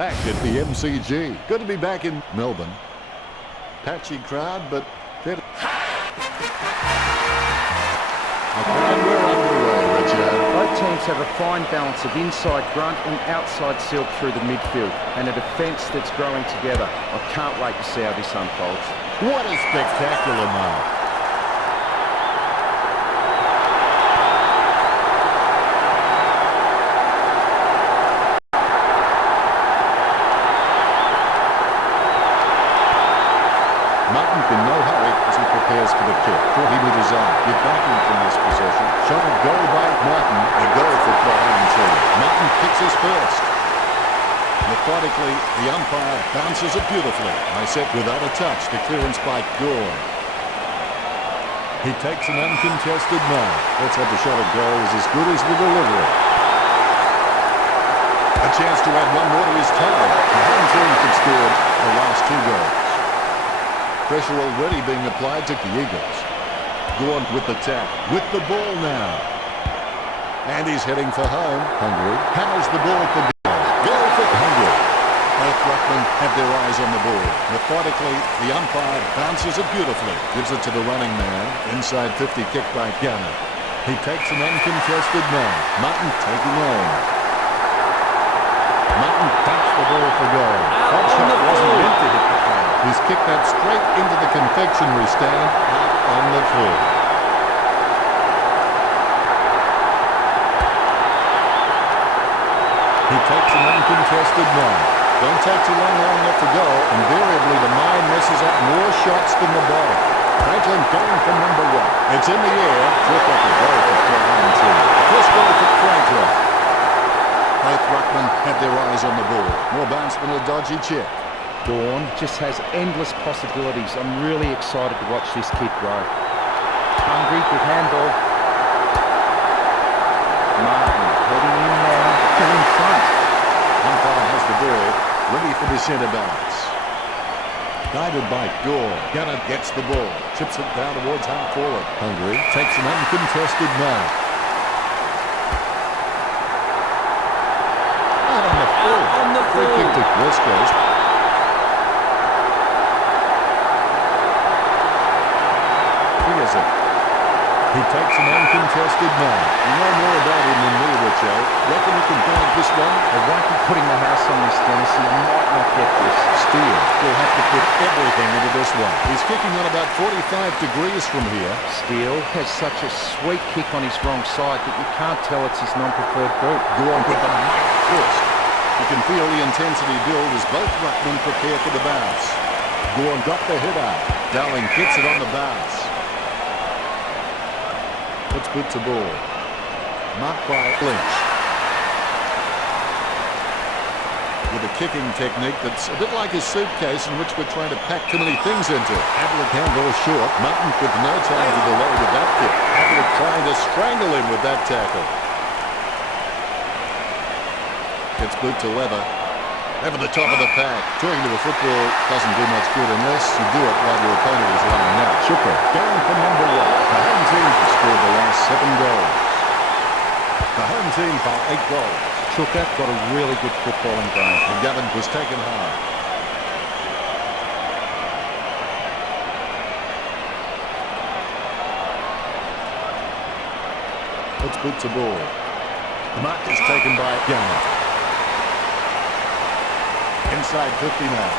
Back at the MCG. Good to be back in Melbourne. Patchy crowd, but fair. And we're underway, Richard. Both teams have a fine balance of inside grunt and outside silk through the midfield, and a defence that's growing together. I can't wait to see how this unfolds. What a spectacular mark. In no hurry as he prepares for the kick. 40 metres out. Get back in from this possession. Shot a goal by Martin. A goal for Bahrain team. Martin kicks his first. Methodically, the umpire bounces it beautifully. I set without a touch. The clearance by Gore. He takes an uncontested mark. Let's have the shot at goal is as good as the delivery. A chance to add one more to his tally. The home team could score the last two goals. Pressure already being applied to the Eagles. Gaunt with the tap. With the ball now. And he's heading for home. Hungary hammers the ball for goal. Goal for Hungary. Both ruckmen have their eyes on the ball. Methodically, the umpire bounces it beautifully. Gives it to the running man. Inside 50 kick by Gunner. He takes an uncontested man. Martin taking on. Martin taps the ball for goal. That shot wasn't meant to hit the fan. He's kicked that straight into the confectionery stand out on the floor. He takes an uncontested mark. Don't take too long enough to go. Invariably, the mind messes up more shots than the ball. Franklin going for number one. It's in the air. Flip up the goal for Bahrain team. The first goal for Franklin. Both ruckmen have their eyes on the ball. More bounce than a dodgy chip. Dawn just has endless possibilities. I'm really excited to watch this kid grow. Hungry, good handball. Martin heading in now and in front. Umpire has the ball, ready for the centre bounce. Guided by Gore. Gunner gets the ball, chips it down towards half forward. Hungary takes an uncontested mark. Out on the full. Free kick to West Coast. He takes an uncontested mark. You know more about him than me, Richo. Reckon he can guard this one? I won't be putting the house on this, Dennis. He might not get this. Steele will have to put everything into this one. He's kicking on about 45 degrees from here. Steele has such a sweet kick on his wrong side that you can't tell it's his non-preferred boot. Go on with the mic first. You can feel the intensity build as both ruckmen prepare for the bounce. Gorn got the hit out. Dowling gets it on the bounce. Let's put to ball. Marked by Lynch. With a kicking technique that's a bit like a suitcase in which we're trying to pack too many things into. Ablett handle short. Martin with no time to delay with that kick. Ablett trying to strangle him with that tackle. Gets boot to Leather. Over the top of the pack. Talking to a football doesn't do much good unless you do it while your opponent is lying out. Chuka going for number one. The home team has scored the last 7 goals. The home team by 8 goals. Chuka got a really good footballing game. And Gavin was taken high. Let's put to ball. The mark is taken by Gunner. Inside 50 now.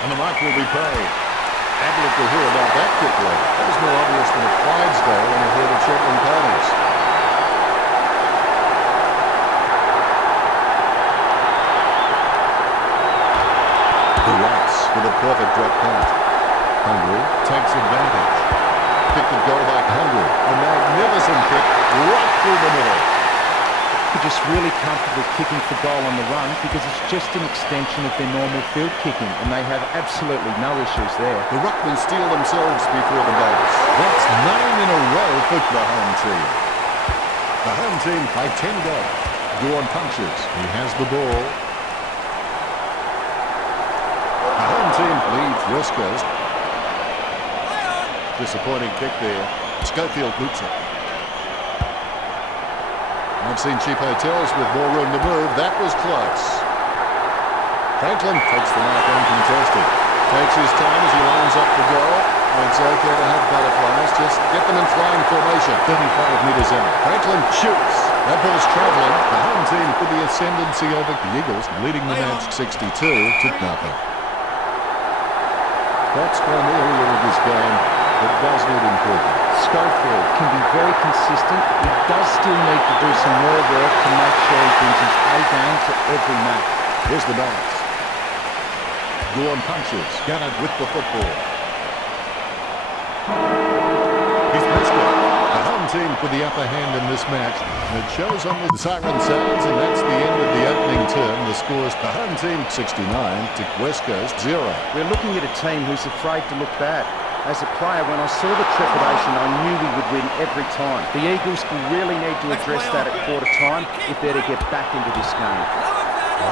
And the mark will be paid. Ablett will hear about that kick later. That was more obvious than a Clydesdale and a herd of Shetland ponies. The Rights with a perfect drop punt. Hungary takes advantage. Kicked at goal by Hungary. A magnificent kick right through the middle. Are just really comfortable kicking for goal on the run because it's just an extension of their normal field kicking and they have absolutely no issues there. The ruckmen steal themselves before the bounce. That's 9 in a row for the home team. The home team by 10 goals. Gorn punches. He has the ball. The home team leads West Coast. Disappointing kick there. Schofield boots it. I've seen cheap hotels with more room to move. That was close. Franklin takes the mark uncontested. Takes his time as he lines up the goal. It's okay to have butterflies. Just get them in flying formation. 35 metres out. Franklin shoots. That ball's travelling. The home team with the ascendancy over the Eagles, leading the match 62-0. That's one area of this game that does need improvement. Schofield can be very consistent. He does still need to do some more work to make sure he brings his A game to every match. Here's the bounce. Gorn punches. Gannett with the football. He's missed it. The home team with the upper hand in this match. And it shows on the siren sounds, and that's the end of the opening term. The score's the home team 69 to West Coast 0. We're looking at a team who's afraid to look bad. As a player, when I saw the trepidation, I knew we would win every time. The Eagles will really need to address that at quarter time if they're to get back into this game.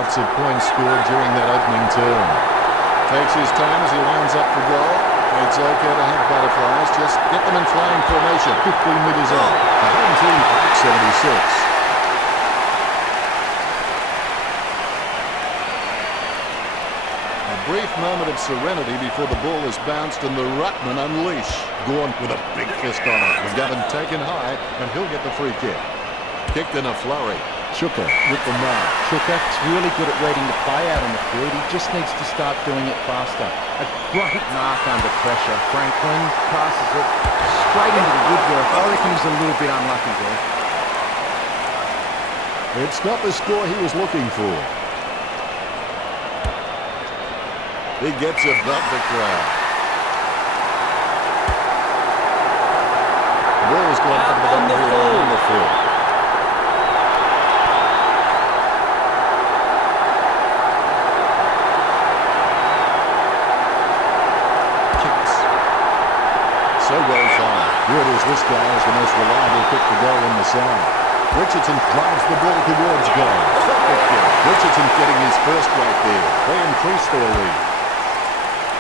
Lots of points scored during that opening term. Takes his time as he lines up the goal. It's okay to have butterflies. Just get them in flying formation. 15 metres out. The home team 76. A brief moment of serenity before the ball is bounced and the ruckman unleash. Gorn with a big fist on it. McGovern taken high, and he'll get the free kick. Kicked in a flurry. Chuka with the mark. Chuka's really good at reading the play out on the field. He just needs to start doing it faster. A great mark under pressure. Franklin passes it straight into the woodwork. I reckon he's a little bit unlucky there. It's not the score he was looking for. He gets above the crowd. The ball has gone up the boundary line on the field. Kicks. So well timed. Good as this guy is the most reliable kick to go in the side. Richardson drives the ball towards goal. Richardson getting his first right there. They increase their lead.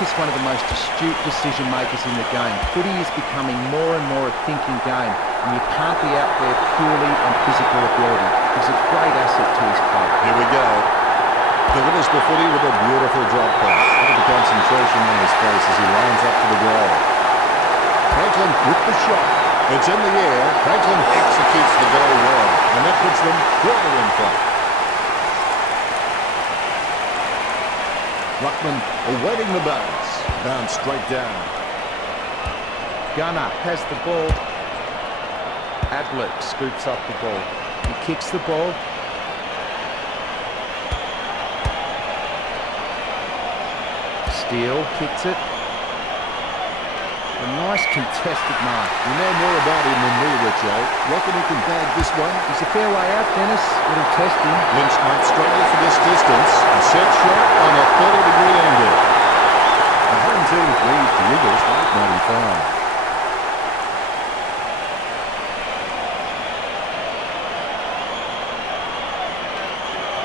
He's one of the most astute decision makers in the game. Footy is becoming more and more a thinking game, and you can't be out there purely on physical ability. He's a great asset to his club. Here we go. Delivers the footy with a beautiful drop pass. Look at the concentration on his face as he lines up for the goal. Franklin with the shot. It's in the air. Franklin executes the goal well, and that puts them further in front. Ruckman awaiting the bounce. Bounce straight down. Gunner has the ball. Ablett scoops up the ball. He kicks the ball. Steele kicks it. A nice contested mark. You know more about him than me, Richo. Reckon he can bag this one? He's a fair way out, Dennis. Little testing. Lynch might struggle for this distance. A set shot on a 30-degree angle. The home team leads the Eagles 95.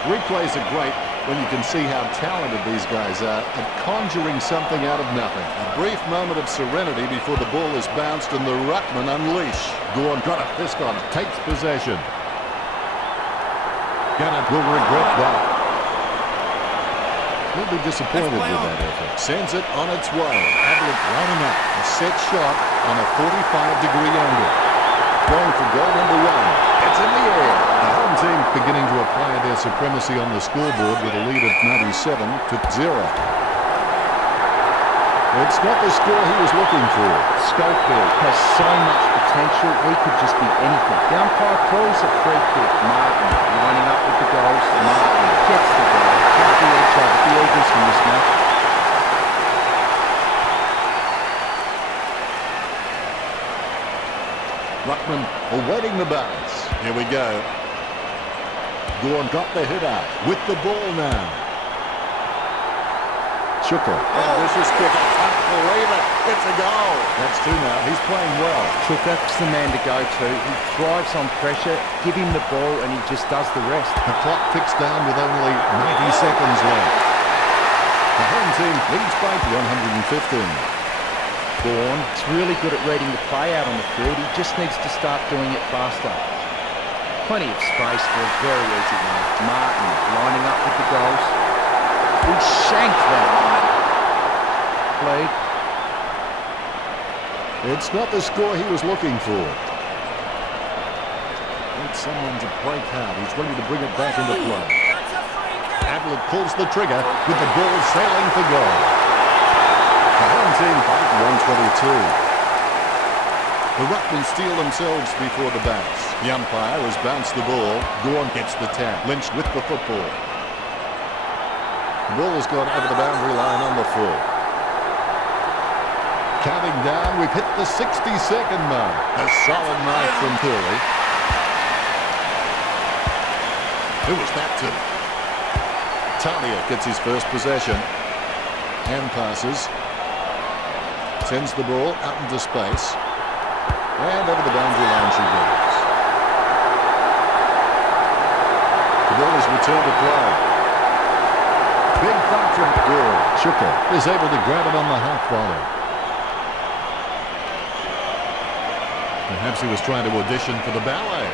Replays are great when you can see how talented these guys are at conjuring something out of nothing. A brief moment of serenity before the ball is bounced and the ruckman unleash. Gorn got a fist on it, takes possession. Gannett will regret that. He'll be disappointed with that effort. Sends it on its way. Ablett lining up. A set shot on a 45-degree angle. Going for goal number one. It's in the air. The home team beginning to apply their supremacy on the scoreboard with a lead of 97-0. It's not the score he was looking for. Schofield has so much potential, he could just be anything. The umpire calls a free kick. Martin lining up with the goals. Martin gets the goal. Can't be each other. The Eagles in this match. Ruckman awaiting the bounce. Here we go. Gorn got the hit out with the ball now. Chuka. Vicious kick. I can't believe it. It's a goal. That's two now. He's playing well. Chuka's the man to go to. He thrives on pressure. Give him the ball and he just does the rest. The clock ticks down with only 90 seconds left. The home team leads by 115. Gorn is really good at reading the play out on the field. He just needs to start doing it faster. Plenty of space for a very easy one. Martin lining up with the goals. He He shanked that. Played. It's not the score he was looking for. Needs someone to break hard. He's ready to bring it back into play. Ablett pulls the trigger with the ball sailing for goal. The home team fight 122. The Ruckmen steal themselves before the bats. The umpire has bounced the ball. Gorn gets the tap. Lynch with the football. The ball has gone over the boundary line on the full. Counting down, we've hit the 60-second mark. A solid mark from Curley. Who was that to? Talia gets his first possession. Hand passes. Sends the ball out into space. And over the boundary line she goes. The ball is returned to play. Big thump from Gore. Shuka is able to grab it on the half volley. Perhaps he was trying to audition for the ballet.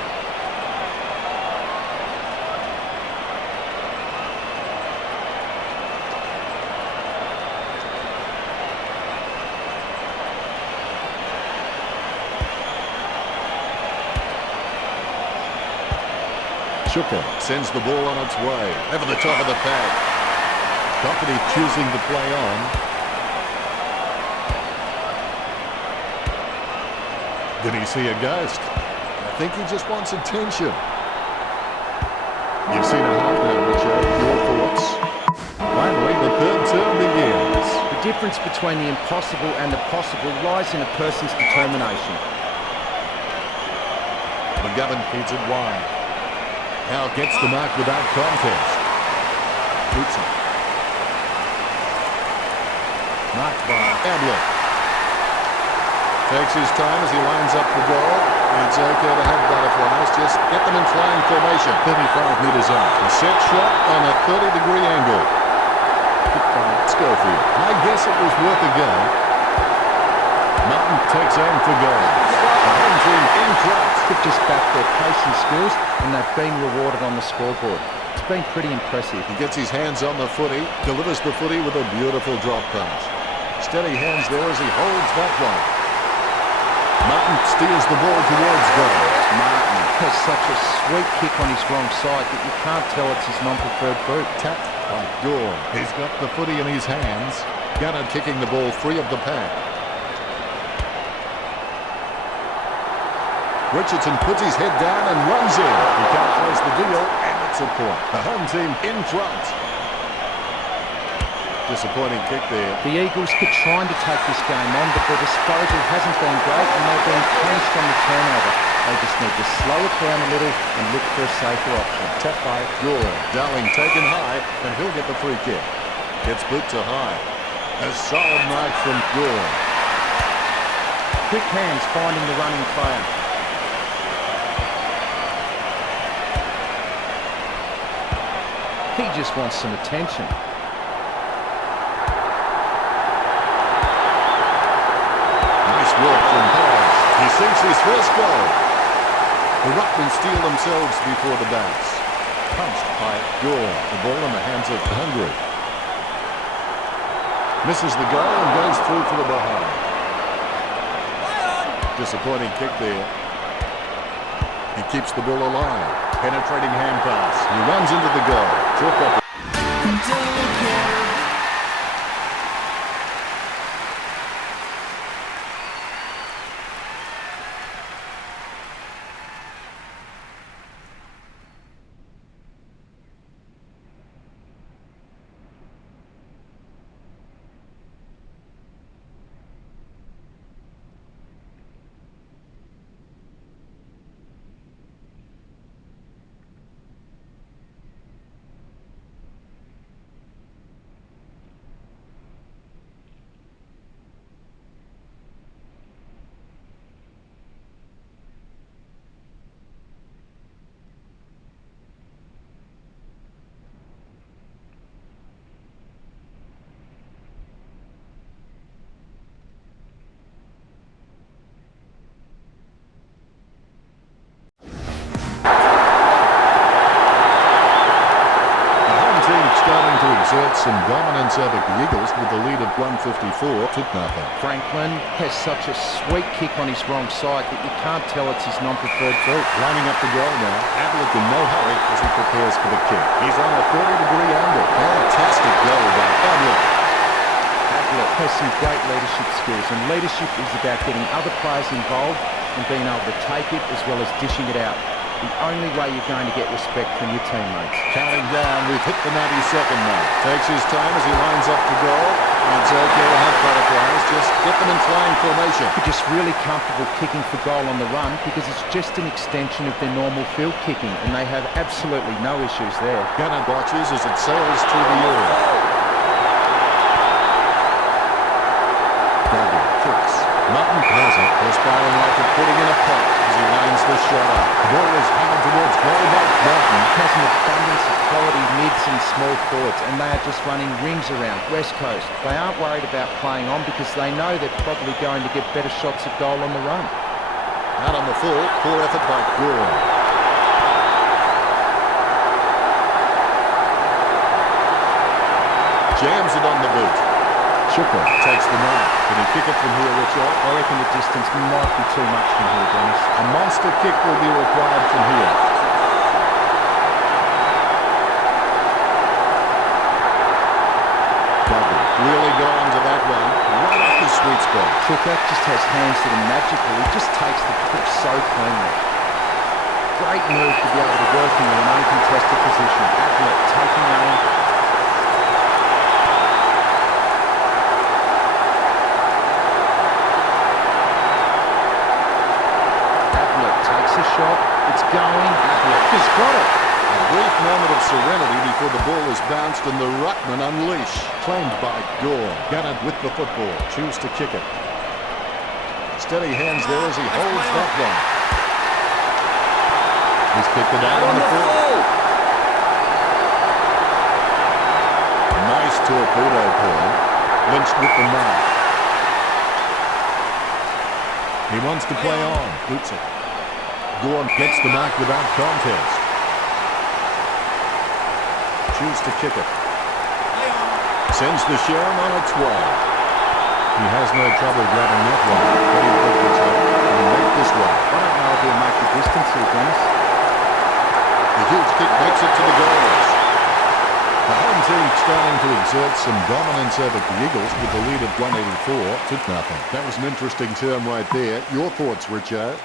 Shuka sends the ball on its way. Over the top of the pad. Doherty choosing to play on. Did he see a ghost? I think he just wants attention. You've seen a half now, Richard. Your thoughts? Finally, the third term begins. The difference between the impossible and the possible lies in a person's determination. McGovern feeds it wide. Howe gets the mark without contest. Boots it. Marked by Ablett. Takes his time as he lines up the goal. It's okay to have butterflies. Just get them in flying formation. 35 metres out. A set shot on a 30-degree angle. Hit by Schofield. I guess it was worth a go. Martin takes aim for goal. The home team in front. Just back their pace and skills, and they've been rewarded on the scoreboard. It's been pretty impressive. He gets his hands on the footy, delivers the footy with a beautiful drop pass. Steady hands there as he holds that one. Martin steers the ball towards goal. Martin has such a sweet kick on his wrong side that you can't tell it's his non-preferred boot. Tapped by Gore. He's got the footy in his hands. Gunner kicking the ball free of the pack. Richardson puts his head down and runs in. He can't close the deal, and it's a point. The home team in front. Disappointing kick there. The Eagles keep trying to take this game on, but their disposal hasn't been great, and they've been punished on the turnover. They just need to slow it down a little and look for a safer option. Tap by Gore. Darling taken high, and he'll get the free kick. Gets boot to high. A solid mark from Gore. Quick hands finding the running player. He just wants some attention. Nice work from Hodge. He sinks his first goal. The Ruckmen steal themselves before the bats. Punched by Gore. The ball in the hands of Hungary. Misses the goal and goes through for the behind. Disappointing kick there. He keeps the ball alive. Penetrating hand pass. He runs into the goal. Took off. exert some dominance over the Eagles with the lead of 154 to nothing. Franklin has such a sweet kick on his wrong side that you can't tell it's his non-preferred route. Lining up the goal now. Ablett in no hurry as he prepares for the kick. He's on a 30-degree angle. Fantastic goal by Ablett. Ablett has some great leadership skills, and leadership is about getting other players involved and being able to take it as well as dishing it out. The only way you're going to get respect from your teammates. Counting down, we've hit the 92nd mark. Takes his time as he lines up to goal. It's okay to have butterflies, just get them in flying formation. They're just really comfortable kicking for goal on the run because it's just an extension of their normal field kicking, and they have absolutely no issues there. Gunner watches as it sails through the area. Duggan kicks. Martin has it, perspiring like a pudding in a pot as he lines the shot up. The ball is hammered towards goal by Martin. Has an abundance of quality mids and small forwards, and they are just running rings around West Coast. They aren't worried about playing on because they know they're probably going to get better shots at goal on the run. Out on the full, poor effort by Gorn. Jams it on the boot. Chuka takes the mark. Can he kick it from here, Richard? I reckon the distance might be too much from here, Dennis. A monster kick will be required from here. Duggan really going to that one. Right off the sweet spot. Chuka just has hands that are magical. He just takes the kick so cleanly. Great move to be able to work in an uncontested position. Ablett taking aim. Shot. It's going. Ablett has got it. A brief moment of serenity before the ball is bounced and the ruckman unleash. Claimed by Gore. Gunner with the football. Choose to kick it. Steady hands there as he holds that one. He's kicked it out on the full. Nice torpedo point. Lynched with the mark. He wants to play on. Boots it. Gorn gets the mark without contest. Choose to kick it. Sends the Sharon on its way. He has no trouble grabbing that one. But he put this up and make this one. I don't know if he'll make the distance here, Dennis. The huge kick makes it to the goals. The home team starting to exert some dominance over the Eagles with the lead of 184 to nothing. That was an interesting term right there. Your thoughts, Richard?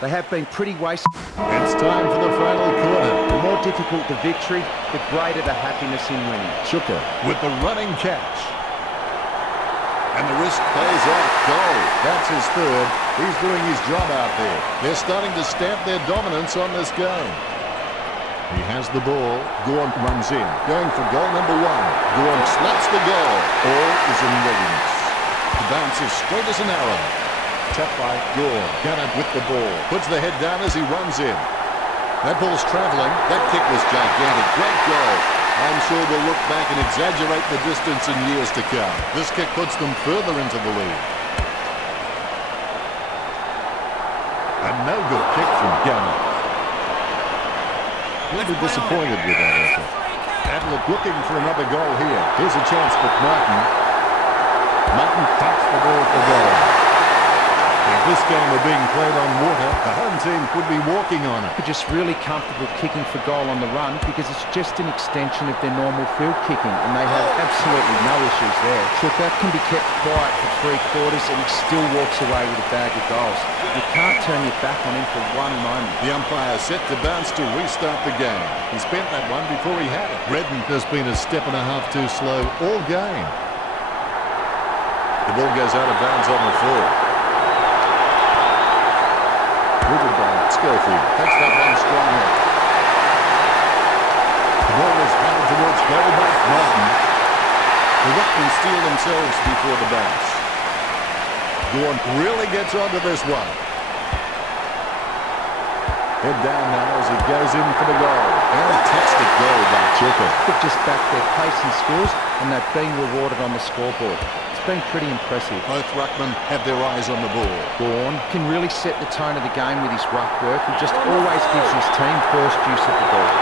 They have been pretty wasted. It's time for the final quarter. The more difficult the victory, the greater the happiness in winning. Chuka with the running catch. And the risk pays off. Goal. That's his third. He's doing his job out there. They're starting to stamp their dominance on this game. He has the ball. Gorn runs in. Going for goal number one. Gorn slaps the goal. All is in readiness. The bounce is straight as an arrow. Tapped by Gore. Gunner with the ball. Puts the head down as he runs in. That ball's traveling. That kick was gigantic. Great goal. I'm sure we'll look back and exaggerate the distance in years to come. This kick puts them further into the lead. A no-good kick from Gunner. He'll be disappointed with that effort. Ablett looking for another goal here. Here's a chance for Martin. Martin taps the ball for goal. If this game were being played on water, the home team would be walking on it. They're just really comfortable kicking for goal on the run because it's just an extension of their normal field kicking, and they have absolutely no issues there. Chuka can be kept quiet for 3 quarters and he still walks away with a bag of goals. You can't turn your back on him for one moment. The umpire set to bounce to restart the game. He spent that one before he had it. Redden has been a step and a half too slow all game. The ball goes out of bounds on the floor. Rooted by Schofield. Takes that one strongly. The ball is handed towards goal by Martin. The Ruckman steal themselves before the bounce. Gorn really gets onto this one. Head down now as he goes in for the goal. Fantastic goal by Chuka. They've just backed their pace and skills, and they've been rewarded on the scoreboard. It's been pretty impressive. Both ruckmen have their eyes on the ball. Gorn can really set the tone of the game with his ruck work. He just always gives his team first use of the ball.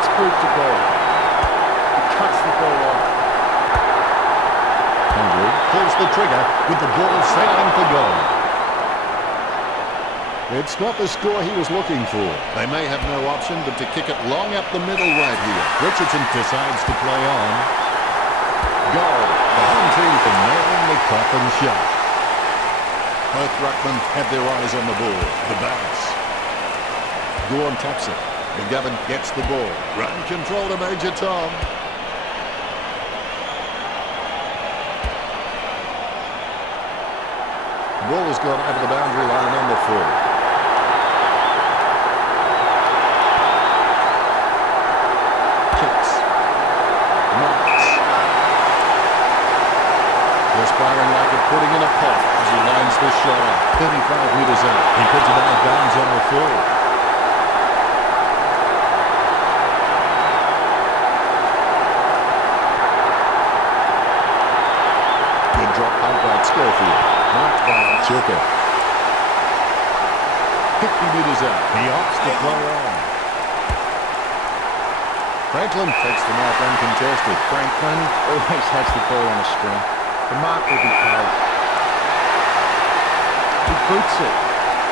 Let's prove the goal. He cuts the ball off. Hungary pulls the trigger with the ball sailing for goal. It's not the score he was looking for. They may have no option but to kick it long up the middle right here. Richardson decides to play on. Goal. The home team for nailing the coffin shot. Both ruckmen have their eyes on the ball. The bounce. Gorn taps it. McGovern gets the ball. Run control to Major Tom. The ball has gone over the boundary line on the full. Kicks. Marks. Just firing like a pudding in a pot as he lines the shot up. 35 metres out. He puts it out of bounds on the full. Good drop punt by Schofield. Marked by Chuka. 50 metres out. He opts to play on. Franklin takes the mark uncontested. Franklin always has the ball on a string. The mark will be paid. He boots it.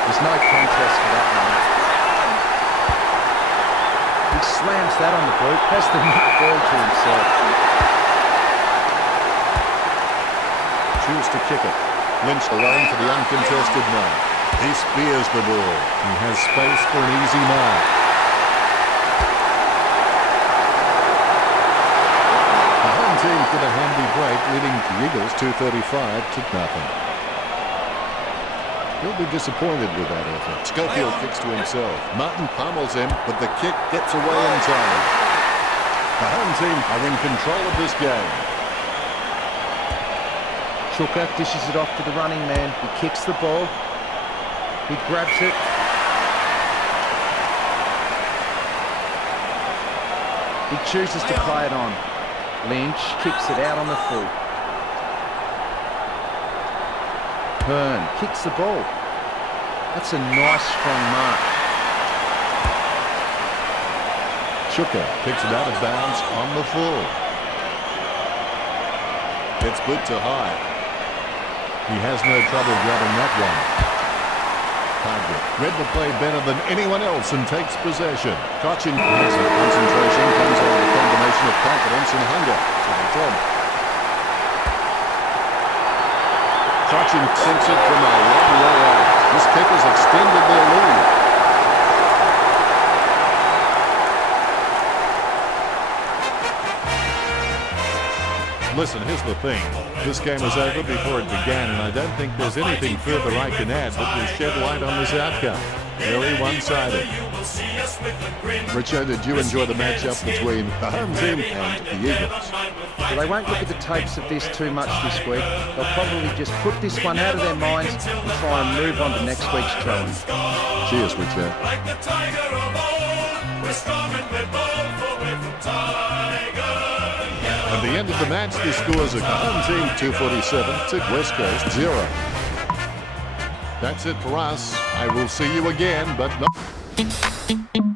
There's no contest for that mark. He slams that on the boot. Has the mark all to himself. Choose to kick it. Lynch alone for the uncontested mark. He spears the ball. He has space for an easy mark. The home team get a handy break, leading the Eagles 235-0. He'll be disappointed with that effort. Schofield kicks to himself. Martin pummels him, but the kick gets away in time. The home team are in control of this game. Chuka dishes it off to the running man. He kicks the ball. He grabs it. He chooses to play it on. Lynch kicks it out on the full. Hearn kicks the ball. That's a nice strong mark. Chuka kicks it out of bounds on the full. It's put to high. He has no trouble grabbing that one. Hardwick read the play better than anyone else and takes possession. Cochin has it. Concentration comes out of a combination of confidence and hunger. To the top. Cochin sinks it from a long way out. This kick has extended their lead. Listen, here's the thing. This game is over before it began, and I don't think there's anything further I can add that will shed light on this outcome. Very one-sided. Richo, did you enjoy the matchup between the home team and the Eagles? Well, they won't look at the tapes of this too much this week. They'll probably just put this one out of their minds and try and move on to next week's challenge. Cheers, Richo. At the end of the match, the scores are home team 247 to West Coast 0. That's it for us. I will see you again, but not...